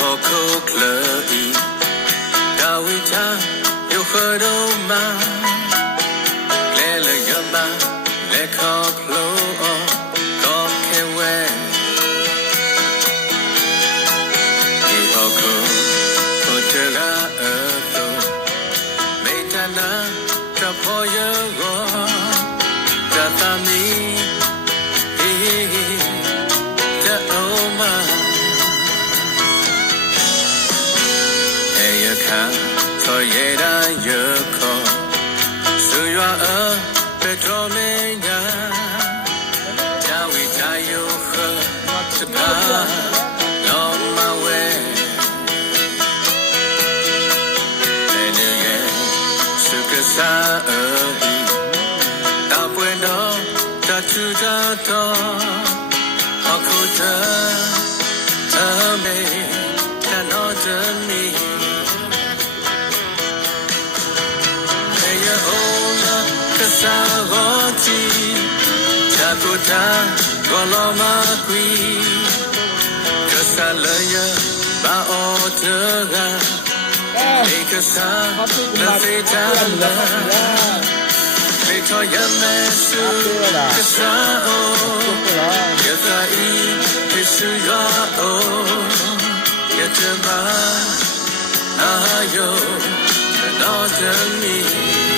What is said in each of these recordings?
Hokokle, Dawita, you heard of man, Lele Yamba, Lekoplo, Gokewe, Hoko, Hotera, Metana, Tapoya, Tatami, the Oma. Toyeda Yoko, so you are a Petromania, Dawita Yoko, Tapa, on my way. Anyway, Sukasa, Tapuendo, Tatujato, Akuta, Ame, cannot me. Kasagoti, Jakuta, Goloma Kui, Kasalaya, Baotega, Ekasa, Lafetala, Victoria Mesu, Kasao, Yatai, Isuya, Yatama, Ayo, Not me.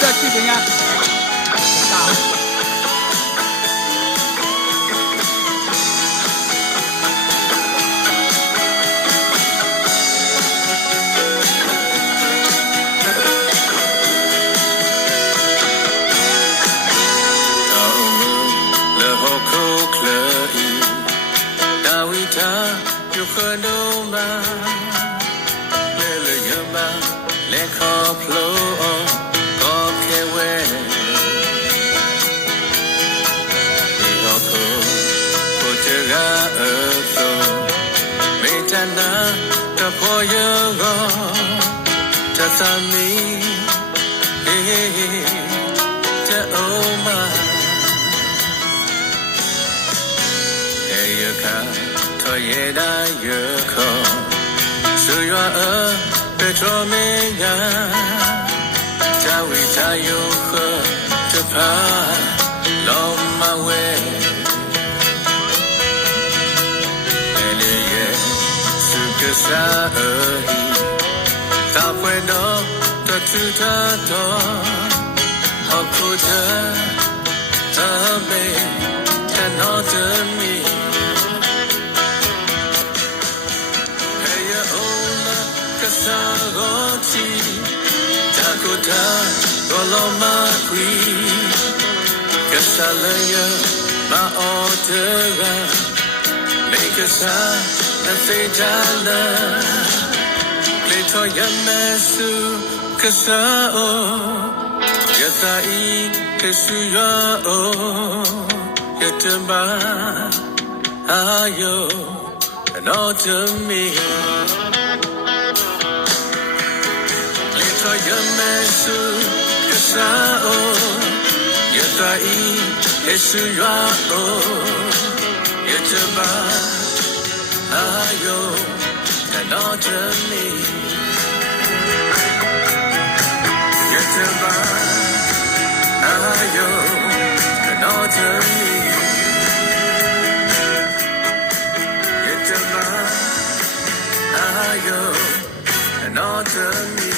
再去人家打。Tasami, te oma, Eyaka, Toyeda Yoko, so you are a Petromania, Tawita Yoko, Tapa, long my way. Anyway, Sukasa, Tapuendo, Tatujato, Okuta, Ame, cannot me. Hey, Ola, Kasagoti, Jakuta, Goloma Kui, Kasalaya, Maotera, Nekasa, Nafetala. Toya Mesu Kasao Yatai Kesuya Yatamba Ayo and all to me Toya Mesu Kasao Yatai Kesuya Yatamba Ayo and all to me Yataba, ayo, cannot me. Yataba, ayo, cannot me.